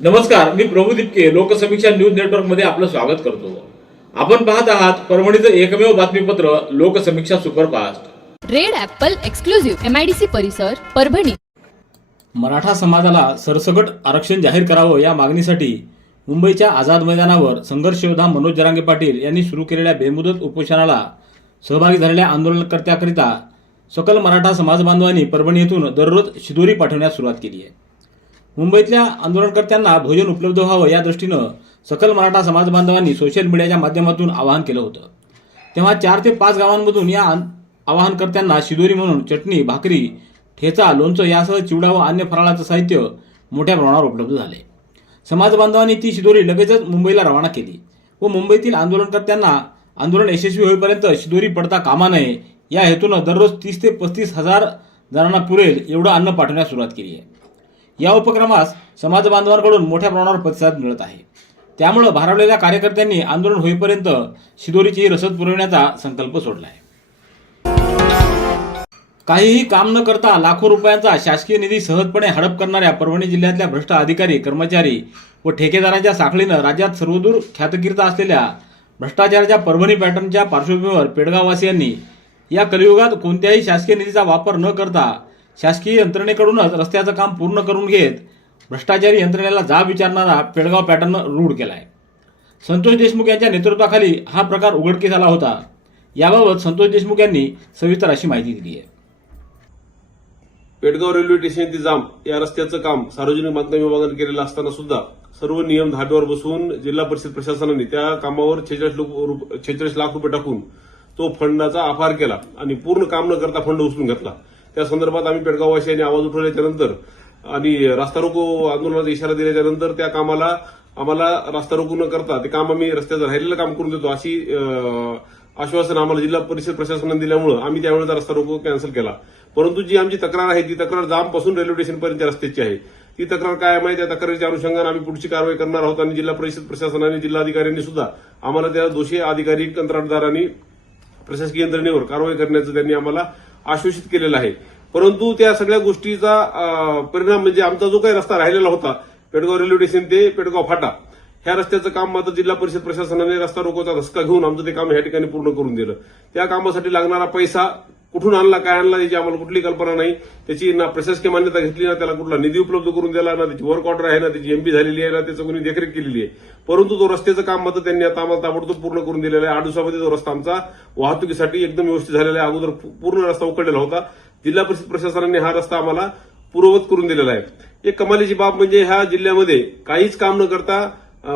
नमस्कार मी प्रभू दिपके लोकसमीक्षा न्यूज नेटवर्कमध्ये आपलं स्वागत करतो. आपण पाहत आहात परभणीचं एकमेव बातमीपत्र Loksamiksha superfast. Red apple exclusive MIDC परिसर परभणी. मराठा समाजाला सरसकट आरक्षण जाहीर करावं या मागणीसाठी मुंबईच्या आझाद मैदानावर संघर्ष योद्धा मनोज जरांगे पाटील यांनी सुरू केलेल्या बेमुदत उपोषणाला सहभागी झालेल्या आंदोलनकर्त्याकरिता सकल मराठा समाज बांधवांनी परभणी येथून दररोज शिदोरी पाठवण्यास सुरुवात केली आहे. मुंबईतल्या आंदोलनकर्त्यांना भोजन उपलब्ध व्हावं या दृष्टीनं सकल मराठा समाज बांधवांनी सोशल मीडियाच्या माध्यमातून आवाहन केलं होतं. तेव्हा चार ते पाच गावांमधून या आवाहनकर्त्यांना शिदोरी म्हणून चटणी भाकरी ठेचा लोणचं यासह चिवडा व अन्य फराळाचं साहित्य मोठ्या प्रमाणावर उपलब्ध झाले. समाज बांधवांनी ती शिदोरी लगेचच मुंबईला रवाना केली व मुंबईतील आंदोलनकर्त्यांना आंदोलन यशस्वी होईपर्यंत शिदोरी पडता कामा नये या हेतूनं दररोज तीस ते पस्तीस हजार जणांना पुरेल एवढं अन्न पाठवण्यास सुरुवात केली आहे. या उपक्रमास समाज बांधवांकडून मोठ्या प्रमाणावर प्रतिसाद मिळत आहे. त्यामुळं भारावलेल्या कार्यकर्त्यांनी आंदोलन होईपर्यंत शिदोरीची रसद पुरवण्याचा संकल्प सोडला आहे. काहीही काम न करता लाखो रुपयांचा शासकीय निधी सहजपणे हडप करणाऱ्या परभणी जिल्ह्यातल्या भ्रष्ट अधिकारी कर्मचारी व ठेकेदारांच्या साखळीनं राज्यात सर्वदूर ख्यातकीर्त असलेल्या भ्रष्टाचाराच्या परभणी पॅटर्नच्या पार्श्वभूमीवर पेडगाववासियांनी या कलियुगात कोणत्याही शासकीय निधीचा वापर न करता शासकीय यंत्रणेकडूनच रस्त्याचं काम पूर्ण करून घेत भ्रष्टाचारी यंत्रणेला जाब विचारणारा पेडगाव पॅटर्न रूढ केला आहे संतोष देशमुख यांच्या नेतृत्वाखाली हा प्रकार उघडकीस आला होता. याबाबत संतोष देशमुख यांनी सविस्तर अशी माहिती दिली आहे. पेडगाव रेल्वे स्टेशन ते जाम या रस्त्याचं काम सार्वजनिक बांधकाम विभागाने केलेलं असताना सुद्धा सर्व नियम धाब्यावर बसवून जिल्हा परिषद प्रशासनाने त्या कामावर छेचाळीस लाख रुपये टाकून तो फंडाचा आभार केला आणि पूर्ण काम न करता फंड उचलून घेतला. त्या संदर्भात आम्ही पेडगाववासियांनी आवाज उठवल्याच्या नंतर आणि रास्ता रोको आंदोलनाचा इशारा दिल्याच्यानंतर त्या कामाला आम्हाला रास्ता रोको न करता ते काम आम्ही रस्त्याचं राहिलेलं काम करून देतो अशी आश्वासन आम्हाला जिल्हा परिषद प्रशासनाने दिल्यामुळे आम्ही त्यावेळेचा रस्ता रोको कॅन्सल केला. परंतु जी आमची तक्रार आहे ती तक्रार जामपासून रेल्वे स्टेशनपर्यंत रस्त्याची आहे. ती तक्रार काय आहे त्या तक्रारीच्या अनुषंगाने आम्ही पुढची कारवाई करणार आहोत आणि जिल्हा परिषद प्रशासनाने जिल्हाधिकाऱ्यांनी सुद्धा आम्हाला त्या दोषी अधिकारी कंत्राटदारांनी प्रशासकीय यंत्रणेवर कारवाई करण्याचं त्यांनी आम्हाला आश्वासित केलेलं आहे. परंतु त्या सगळ्या गोष्टीचा परिणाम म्हणजे आमचा जो काही रस्ता राहिलेला होता पेडगाव रेल्वे स्टेशन ते पेडगाव फाटा ह्या रस्त्याचं काम मात्र जिल्हा परिषद प्रशासनाने रस्ता रोकोचा धसका घेऊन आमचं ते काम ह्या ठिकाणी पूर्ण करून दिलं. त्या कामासाठी लागणारा पैसा कुठून आणला काय आणला याची आम्हाला कुठली कल्पना नाही. त्याची ना प्रशासकीय मान्यता घेतली ना त्याला कुठला निधी उपलब्ध करून दिला ना त्याची वर्क ऑर्डर आहे ना त्याची एमपी झालेली आहे ना त्याचं कोणी देखरेख केलेली आहे. परंतु तो रस्त्याचं काम मात्र त्यांनी आता आम्हाला ताबडतोब पूर्ण करून दिलेला आहे. आठ दिवसामध्ये तो रस्ता आमचा वाहतुकीसाठी एकदम व्यवस्थित झालेला आहे. अगोदर पूर्ण रस्ता उकडलेला होता. जिल्हा परिषद प्रशासनाने हा रस्ता आम्हाला पूर्ववत करून दिलेला आहे. एक कमालीची बाब म्हणजे ह्या जिल्ह्यामध्ये काहीच काम न करता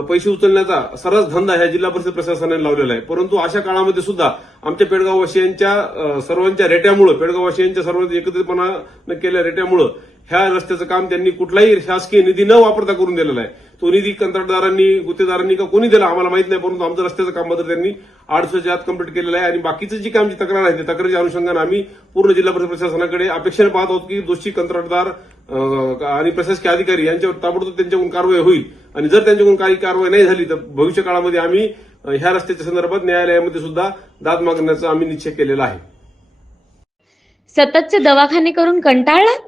पैसे उचलण्याचा सरस धंदा ह्या जिल्हा परिषद प्रशासनाने लावलेला आहे. परंतु अशा काळामध्ये सुद्धा आमच्या पेडगाववासियांच्या सर्वांच्या रेट्यामुळे पेडगाववासियांच्या सर्वांच्या एकत्रितपणानं केल्या रेट्यामुळं ह्या रस्त्याचं काम त्यांनी कुठलाही शासकीय निधी न वापरता करून दिलेला आहे. तो निधी कंत्राटदारांनी गुत्तेदारांनी का कोणी दिला आम्हाला माहीत नाही परंतु आमचं रस्त्याचं काम मात्र त्यांनी आठ दिवसाच्या आत कंप्लीट केलेलं आहे आणि बाकीचं जी कामची तक्रार आहे त्या तक्रारीच्या अनुषंगाने आम्ही पूर्ण जिल्हा परिषद प्रशासनाकडे अपेक्षेने पाहत आहोत की दोषी कंत्राटदार आणि प्रशासकीय अधिकारी यांच्यावर ताबडतोब त्यांच्याकडून कारवाई होईल. आणि जर त्यांच्याकडून काही कारवाई नाही झाली तर भविष्य काळामध्ये आम्ही ह्या रस्त्याच्या संदर्भात न्यायालयामध्ये सुद्धा दाद मागण्याचा आम्ही निश्चय केलेला आहे. सततचे दवाखाने करून कंटाळलात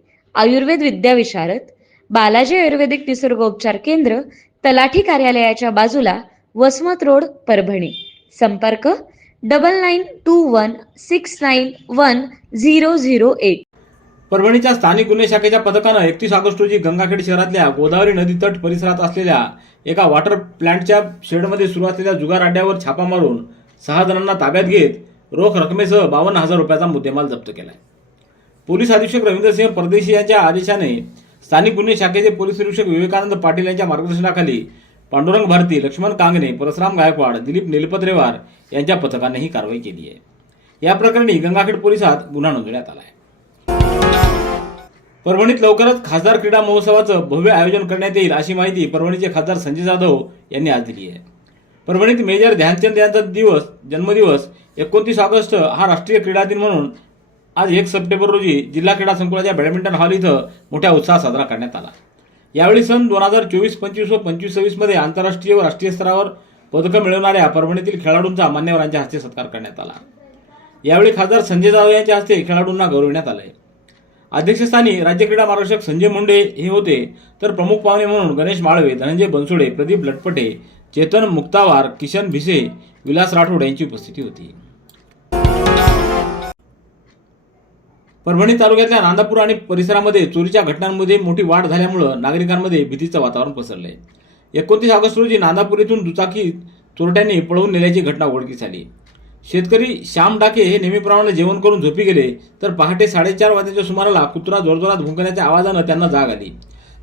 आयुर्वेद विद्याविशारद बालाजी आयुर्वेदिक निसर्गोपचार केंद्र तलाठी कार्यालयाच्या बाजूला वसमत रोड परभणी. संपर्क double nine two one six nine one zero zero eight परभणीच्या स्थानिक गुन्हे शाखेच्या पथकानं एकतीस ऑगस्ट रोजी गंगाखेड शहरातल्या गोदावरी नदी तट परिसरात असलेल्या एका वॉटर प्लांटच्या शेडमध्ये सुरू असलेल्या जुगार अड्ड्यावर छापा मारून सहा जणांना ताब्यात घेत रोख रकमेसह बावन्न हजार रुपयाचा मुद्देमाल जप्त केला आहे पोलीस अधीक्षक रवींद्रसिंह परदेशी यांच्या आदेशाने स्थानिक गुन्हे शाखेचे पोलीस निरीक्षक विवेकानंद पाटील यांच्या मार्गदर्शनाखाली पांडुरंग भारती लक्ष्मण कांगणे परसराम गायकवाड दिलीप निलपत्रेवार यांच्या पथकाने ही कारवाई केली आहे. या प्रकरणी गंगाखेड पोलिसात गुन्हा नोंदवण्यात आला आहे. परभणीत लवकरच खासदार क्रीडा महोत्सवाचं भव्य आयोजन करण्यात येईल अशी माहिती परभणीचे खासदार संजय जाधव यांनी आज दिली आहे. परभणीत मेजर ध्यानचंद यांचा दिवस जन्मदिवस एकोणतीस ऑगस्ट हा राष्ट्रीय क्रीडा दिन म्हणून आज एक सप्टेंबर रोजी जिल्हा क्रीडा संकुलाच्या बॅडमिंटन हॉल इथं मोठ्या उत्साहात साजरा करण्यात आला. यावेळी सन दोन हजार चोवीस पंचवीस व पंचवीस सव्वीसमध्ये आंतरराष्ट्रीय व राष्ट्रीय स्तरावर पदकं मिळवणाऱ्या परभणीतील खेळाडूंचा मान्यवरांच्या हस्ते सत्कार करण्यात आला. यावेळी खासदार संजय जाधव यांच्या हस्ते खेळाडूंना गौरविण्यात आलंय. अध्यक्षस्थानी राज्य क्रीडा मार्गदर्शक संजय मुंडे हे होते तर प्रमुख पाहुणे म्हणून गणेश माळवे धनंजय बनसोडे प्रदीप लटपटे चेतन मुक्तावार किशन भिसे विलास राठोड यांची उपस्थिती होती. परभणी तालुक्यातल्या नांदापूर आणि परिसरामध्ये चोरीच्या घटनांमध्ये मोठी वाढ झाल्यामुळं नागरिकांमध्ये भीतीचं वातावरण पसरलं आहे एकोणतीस ऑगस्ट रोजी नांदापूर येथून दुचाकी चोरट्यांनी पळवून नेल्याची घटना उघडकीस आली. शेतकरी श्याम डाके हे नेहमीप्रमाणे जेवण करून झोपी गेले तर पहाटे साडेचार वाजेच्या सुमाराला कुत्रा जोरजोरात भुंकण्याच्या आवाजानं त्यांना जाग आली.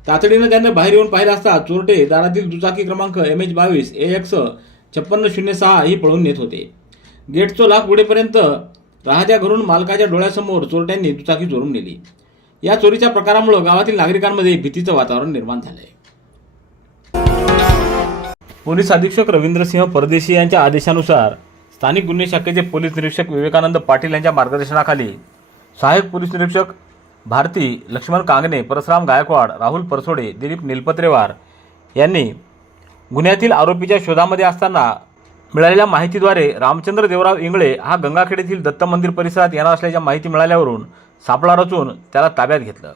तातडीनं त्यांना बाहेर येऊन पाहिलं असता चोरटे दारातील दुचाकी क्रमांक एम एच बावीस ए एक्स छप्पन्न शून्य सहा ही पळून नेत होते. गेटचो लाख उडेपर्यंत राहत्या घरून मालकाच्या डोळ्यासमोर चोरट्यांनी दुचाकी चोरून नेली. या चोरीच्या प्रकारामुळे गावातील नागरिकांमध्ये भीतीचं वातावरण निर्माण झालंय. पोलीस अधीक्षक रवींद्रसिंह परदेशी यांच्या आदेशानुसार स्थानिक गुन्हे शाखेचे पोलीस निरीक्षक विवेकानंद पाटील यांच्या मार्गदर्शनाखाली सहाय्यक पोलीस निरीक्षक भारती लक्ष्मण कांगणे परसराम गायकवाड राहुल परसोडे दिलीप निलपत्रेवार यांनी गुन्ह्यातील आरोपीच्या शोधामध्ये असताना मिळालेल्या माहितीद्वारे रामचंद्र देवराव इंगळे हा गंगाखेड येथील दत्त मंदिर परिसरात येणार असल्याच्या माहिती मिळाल्यावरून सापळा रचून त्याला ताब्यात घेतलं.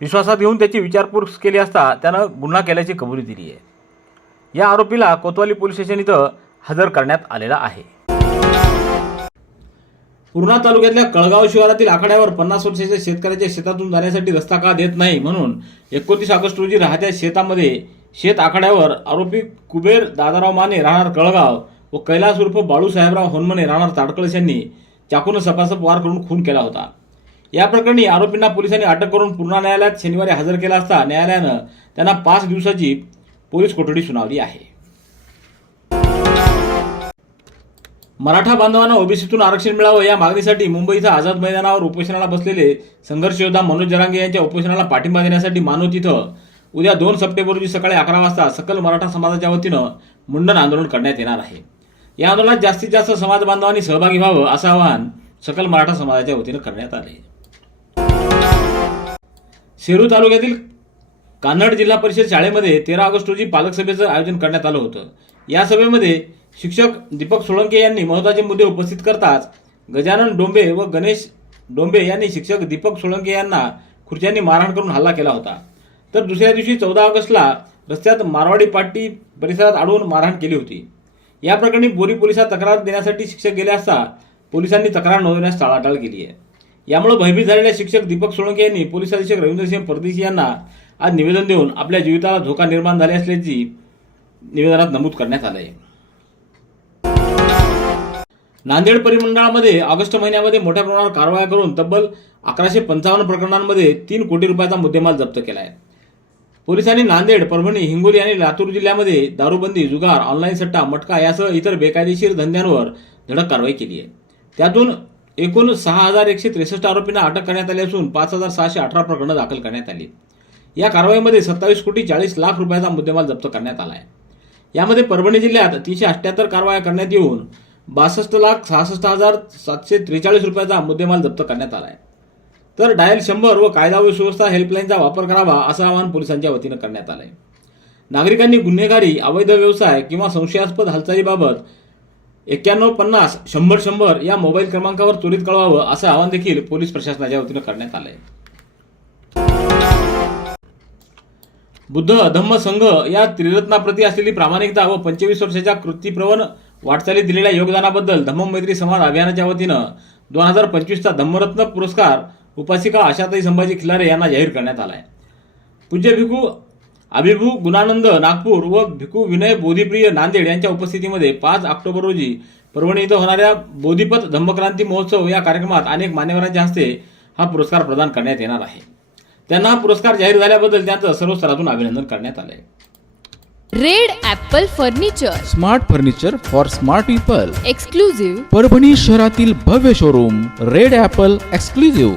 विश्वासात घेऊन त्याची विचारपूस केली असता त्यानं गुन्हा केल्याची कबुली दिली आहे. या आरोपीला कोतवाली पोलीस स्टेशन इथं हजर करण्यात आलेला आहे. पूर्णा तालुक्यातल्या कळगाव शिवारातील आखाड्यावर पन्नास वर्षाच्या शेतकऱ्याच्या शेतातून जाण्यासाठी रस्ता का देत नाही म्हणून एकोणतीस ऑगस्ट रोजी राहत्या शेतामध्ये शेत आखाड्यावर आरोपी कुबेर दादाराव माने राहणार कळगाव व कैलास उर्फ बाळू साहेबराव होनमने राहणार ताडकळस यांनी चाकून सपासप वार करून खून केला होता. या प्रकरणी आरोपींना पोलिसांनी अटक करून पूर्णा न्यायालयात शनिवारी हजर केला असता न्यायालयानं त्यांना पाच दिवसाची पोलीस कोठडी सुनावली आहे. मराठा बांधवांना ओबीसीतून आरक्षण मिळावं या मागणीसाठी मुंबईच्या आझाद मैदानावर उपोषणाला बसलेले संघर्ष योद्धा मनोज जरांगे यांच्या उपोषणाला पाठिंबा देण्यासाठी मानव इथं उद्या दोन सप्टेंबर रोजी सकाळी अकरा वाजता सकल मराठा समाजाच्या वतीनं मुंडन आंदोलन करण्यात येणार आहे. या आंदोलनात जास्तीत जास्त समाज बांधवांनी सहभागी व्हावं असं आवाहन सकल मराठा समाजाच्या वतीनं करण्यात आले सेरू तालुक्यातील कान्नड जिल्हा परिषद शाळेमध्ये तेरा ऑगस्ट रोजी पालक सभेचं आयोजन करण्यात आलं होतं. या सभेमध्ये शिक्षक दीपक सोळंके यांनी महत्त्वाचे मुद्दे उपस्थित करताच गजानन डोंबे व गणेश डोंबे यांनी शिक्षक दीपक सोळंके यांना खुर्च्यांनी मारहाण करून हल्ला केला होता. तर दुसऱ्या दिवशी चौदा ऑगस्टला रस्त्यात मारवाडी पाटी परिसरात अडवून मारहाण केली होती. या प्रकरणी बोरी पोलिसात तक्रार देण्यासाठी शिक्षक गेले असता पोलिसांनी तक्रार नोंदवण्यास टाळाटाळ केली आहे. यामुळे भयभीत झालेल्या शिक्षक दीपक सोळंके यांनी पोलीस अधीक्षक रवींद्रसिंह परदेशी यांना आज निवेदन देऊन आपल्या जीविताला धोका निर्माण झाले असल्याची निवेदनात नमूद करण्यात आलं आहे नांदेड परिमंडळामध्ये ऑगस्ट महिन्यामध्ये मोठ्या प्रमाणावर कारवाया करून तब्बल अकराशे पंचावन्न प्रकरणांमध्ये तीन कोटी रुपयाचा मुद्देमाल जप्त केला आहे पोलिसांनी नांदेड परभणी हिंगोली आणि लातूर जिल्ह्यामध्ये दारूबंदी जुगार ऑनलाईन सट्टा मटका यासह इतर बेकायदेशीर धंद्यांवर धडक कारवाई केली आहे. त्यातून एकूण सहा हजार एकशे त्रेसष्ट आरोपींना अटक करण्यात आली असून पाच हजार सहाशे अठरा प्रकरणं दाखल करण्यात आली. या कारवाईमध्ये सत्तावीस कोटी चाळीस लाख रुपयाचा मुद्देमाल जप्त करण्यात आला आहे. यामध्ये परभणी जिल्ह्यात तीनशे अठ्ठ्याहत्तर कारवाया करण्यात येऊन बासष्ट लाख सहासष्ट हजार सातशे त्रेचाळीस रुपयाचा मुद्देमाल जप्त करण्यात आला आहे. तर डायल शंभर व कायदा व सुव्यवस्था हेल्पलाईनचा वापर करावा असं आवाहन पोलिसांच्या वतीनं करण्यात आलं आहे नागरिकांनी गुन्हेगारी अवैध व्यवसाय किंवा संशयास्पद हालचालीबाबत एक्क्याण्णव पन्नास शंभर शंभर या मोबाईल क्रमांकावर त्वरित कळवावं असं आवाहन देखील पोलीस प्रशासनाच्या वतीनं करण्यात आलंय. बुद्ध धम्म संघ या त्रिरत्नाप्रती असलेली प्रामाणिकता व पंचवीस वर्षाच्या कृतीप्रवण वाटचालीत दिलेल्या योगदानाबद्दल धम्म मैत्री समाज अभियानाच्या वतीनं दोन हजार पंचवीसचा धम्मरत्न पुरस्कार उपासिका आशाताई संभाजी खिलारे यांना जाहीर करण्यात आला आहे पूज्य भिकू अभिभू गुणानंद नागपूर व भिकू विनय बोधीप्रिय नांदेड यांच्या उपस्थितीमध्ये पाच ऑक्टोबर रोजी परभणी इथं होणाऱ्या बोधीपथ धम्मक्रांती महोत्सव या कार्यक्रमात अनेक मान्यवरांच्या हस्ते हा पुरस्कार प्रदान करण्यात येणार आहे. त्यांना हा पुरस्कार जाहीर झाल्याबद्दल त्यांचं सर्व स्तरातून अभिनंदन करण्यात आलं आहे red apple furniture. Smart furniture for smart people. Exclusive Parbhani शहरातील भव्य शोरूम रेड ॲपल एक्सक्लुझिव्ह.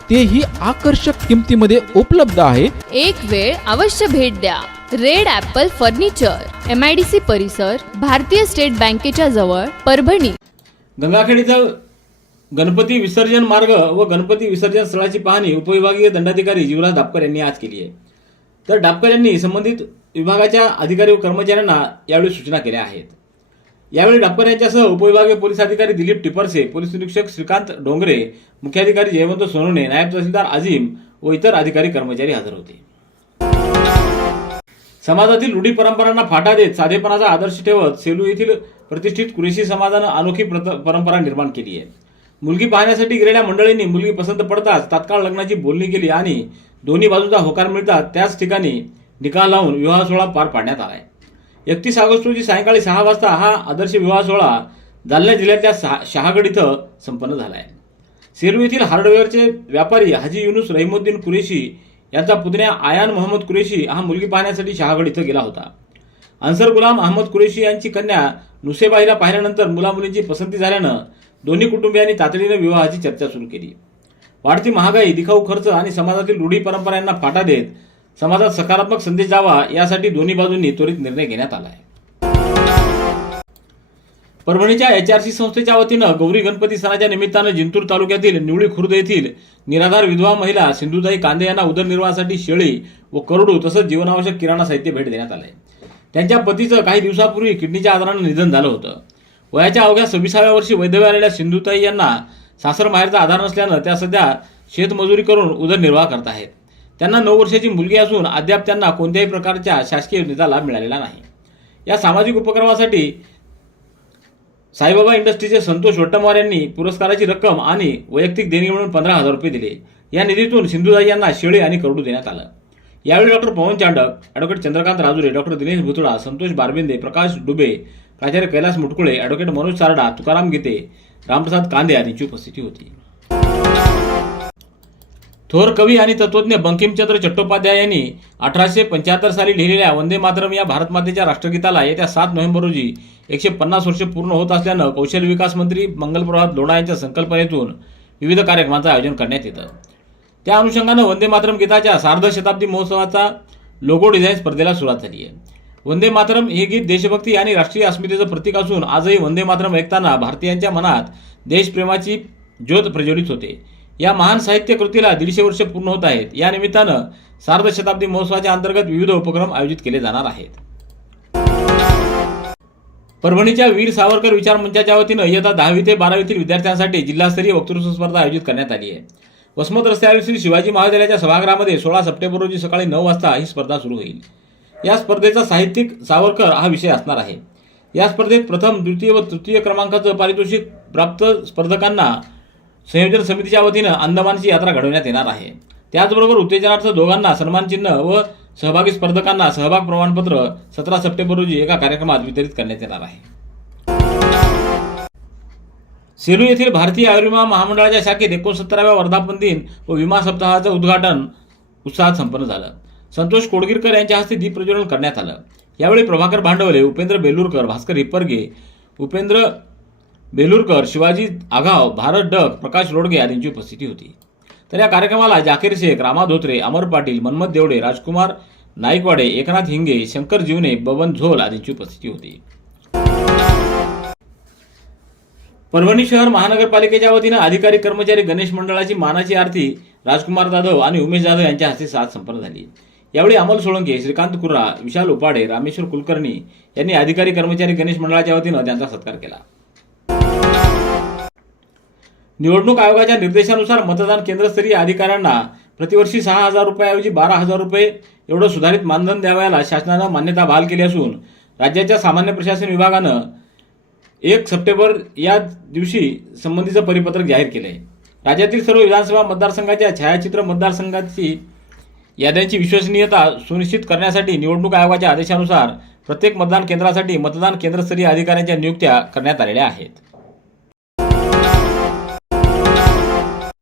तेही आकर्षक किमतीमध्ये उपलब्ध आहे. एक वेळ अवश्य भेट द्या. Red apple furniture M I D C परिसर भारतीय स्टेट बँकेच्या जवळ परभणी. गंगाखेड इथं गणपती विसर्जन मार्ग व गणपती विसर्जन स्थळाची पाहणी उपविभागीय दंडाधिकारी जीवराज डापकर यांनी आज केली आहे. तर डापकर यांनी संबंधित विभागाच्या अधिकारी व कर्मचाऱ्यांना यावेळी सूचना केल्या आहेत. यावेळी डापकर यांच्यासह उपविभागीय पोलीस अधिकारी दिलीप टिपरसे पोलीस निरीक्षक श्रीकांत डोंगरे मुख्याधिकारी जयवंत सोनवणे नायब तहसीलदार अजीम व इतर अधिकारी कर्मचारी हजर होते. समाजातील रूढी परंपरांना फाटा देत साधेपणाचा आदर्श ठेवत सेलू येथील प्रतिष्ठित कुरेशी समाजानं अनोखी प्रत- परंपरा निर्माण केली आहे. मुलगी पाहण्यासाठी गेलेल्या मंडळींनी मुलगी पसंत पडताच तात्काळ लग्नाची बोलणी केली आणि दोन्ही बाजूचा होकार मिळतात त्याच ठिकाणी निकाल लावून विवाह सोहळा पार पाडण्यात आलाय. एकतीस ऑगस्ट रोजी सायंकाळी सहा वाजता हा आदर्श विवाह सोहळा जालना जिल्ह्यातल्या सहा- शहागड इथं संपन्न झाला आहे सेरू येथील हार्डवेअरचे व्यापारी हाजी युनुस रहिमुद्दीन कुरेशी यांचा पुतण्या आयान मोहम्मद कुरेशी हा मुलगी पाहण्यासाठी शहागड इथं गेला होता. अन्सर गुलाम अहमद कुरेशी यांची कन्या नुसेबाईला पाहिल्यानंतर मुलामुलींची पसंती झाल्यानं दोन्ही कुटुंबियांनी तातडीनं विवाहाची चर्चा सुरू केली. वाढती महागाई दिखाऊ खर्च आणि समाजातील रूढी परंपरांना फाटा देत समाजात सकारात्मक संदेश द्यावा यासाठी दोन्ही बाजूंनी त्वरित निर्णय घेण्यात आला आहे परभणीच्या एचआरसी संस्थेच्या वतीनं गौरी गणपती सणाच्या निमित्तानं जिंतूर तालुक्यातील निवळी खुर्द येथील निराधार विधवा महिला सिंधुताई कांदे यांना उदरनिर्वाहासाठी शेळी व करडू तसंच जीवनावश्यक किराणा साहित्य भेट देण्यात आलंय. त्यांच्या पतीचं काही दिवसापूर्वी किडनीच्या आजारानं निधन झालं होतं. वयाच्या अवघ्या सव्वीसाव्या वर्षी वैधव्य आलेल्या सिंधुताई यांना सासर माहेरचा आधार नसल्यानं त्या सध्या शेतमजुरी करून उदरनिर्वाह करत आहेत. त्यांना नऊ वर्षाची मुलगी असून अद्याप त्यांना कोणत्याही प्रकारच्या शासकीय योजनेचा लाभ मिळालेला नाही. या सामाजिक उपक्रमासाठी साईबाबा इंडस्ट्रीचे संतोष वट्टमवार यांनी पुरस्काराची रक्कम आणि वैयक्तिक देणगी म्हणून पंधरा हजार रुपये दिले. या निधीतून सिंधुदाई यांना शेळी आणि करडू देण्यात आलं. यावेळी doctor Pawan Chandak advocate Chandrakant Rajure doctor Dinesh Bhutala Santosh Barbinde Prakash Dube प्राचार्य कैलास मुटकुळे ॲडव्होकेट मनोज सारडा तुकाराम गीते रामप्रसाद कांदे आदींची उपस्थिती होती. थोर कवी आणि तत्वज्ञ बंकिमचंद्र चट्टोपाध्याय यांनी अठराशे पंच्याहत्तर साली लिहिलेल्या वंदे मातरम या भारतमातेच्या राष्ट्रगीताला येत्या सात नोव्हेंबर रोजी एकशे पन्नास वर्ष पूर्ण होत असल्यानं कौशल्य विकास मंत्री मंगलप्रभात लोढा यांच्या संकल्पनेतून विविध कार्यक्रमांचं आयोजन करण्यात येतं. त्या अनुषंगानं वंदे मातरम गीताच्या सार्ध शताब्दी महोत्सवाचा लोगो डिझाईन स्पर्धेला सुरुवात झाली आहे. वंदे मातरम हे गीत देशभक्ती आणि राष्ट्रीय अस्मितेचं प्रतीक असून आजही वंदे मातरम ऐकताना भारतीयांच्या मनात देशप्रेमाची ज्योत प्रज्वलित होते. या महान साहित्य कृतीला दीडशे वर्ष पूर्ण होत आहेत. या निमित्तानं सार्ध शताब्दी महोत्सवाच्या अंतर्गत विविध उपक्रम आयोजित केले जाणार आहेत. परभणीच्या वीर सावरकर विचार मंचाच्या वतीनं इयत्ता दहावी ते बारावीतील विद्यार्थ्यांसाठी जिल्हास्तरीय वक्तृत्व स्पर्धा आयोजित करण्यात आली आहे. वसमत रस्त्यावरील श्री शिवाजी महाविद्यालयाच्या सभागृहामध्ये सोळा सप्टेंबर रोजी सकाळी नऊ वाजता ही स्पर्धा सुरू होईल. या स्पर्धेचा साहित्यिक सावरकर हा विषय असणार आहे. या स्पर्धेत प्रथम द्वितीय व तृतीय क्रमांकाचं पारितोषिक प्राप्त स्पर्धकांना संयोजन समितीच्या वतीनं अंदमानची यात्रा घडवण्यात येणार आहे. त्याचबरोबर उत्तेजनार्थ दोघांना सन्मानचिन्ह व सहभागी स्पर्धकांना सहभाग प्रमाणपत्र सतरा सप्टेंबर रोजी एका कार्यक्रमात वितरित करण्यात येणार आहे. सेलू येथील भारतीय आयुर्विमा महामंडळाच्या शाखेत एकोणसत्तराव्या वर्धापन दिन व विमा सप्ताहाचं उद्घाटन उत्साहात संपन्न झालं. संतोष कोडगिरकर यांच्या हस्ते दीपप्रज्वलन करण्यात आलं. यावेळी प्रभाकर भांडवले उपेंद्र बेलूरकर भास्कर हिप्परगे उपेंद्र बेलूरकर शिवाजी आघाव भारत डक प्रकाश रोडगे आदींची उपस्थिती होती. तर या कार्यक्रमाला जाकीर शेख रामा धोत्रे अमर पाटील मन्मथ देवडे राजकुमार नाईकवाडे एकनाथ हिंगे शंकर जीवने बबन झोल आदींची उपस्थिती होती. परभणी शहर महानगरपालिकेच्या वतीनं अधिकारी कर्मचारी गणेश मंडळाची मानाची आरती राजकुमार जाधव आणि उमेश जाधव यांच्या हस्ते साथ संपन्न झाली. यावेळी अमोल सोळंके श्रीकांत कुर्रा विशाल उपाडे रामेश्वर कुलकर्णी यांनी अधिकारी कर्मचारी गणेश मंडळाच्या वतीनं त्यांचा सत्कार केला. निवडणूक आयोगाच्या निर्देशानुसार मतदान केंद्रस्तरीय अधिकाऱ्यांना प्रतिवर्षी सहा हजार रुपयाऐवजी बारा हजार रुपये एवढं सुधारित मानधन द्यावयाला शासनानं मान्यता बहाल केली असून राज्याच्या सामान्य प्रशासन विभागानं एक सप्टेंबर या दिवशी संबंधीचं परिपत्रक जाहीर केलं आहे. राज्यातील सर्व विधानसभा मतदारसंघाच्या छायाचित्र मतदारसंघाची याद्यांची विश्वसनीयता सुनिश्चित करण्यासाठी निवडणूक आयोगाच्या आदेशानुसार प्रत्येक मतदान केंद्रासाठी मतदान केंद्रस्तरीय अधिकाऱ्यांच्या नियुक्त्या करण्यात आलेल्या आहेत.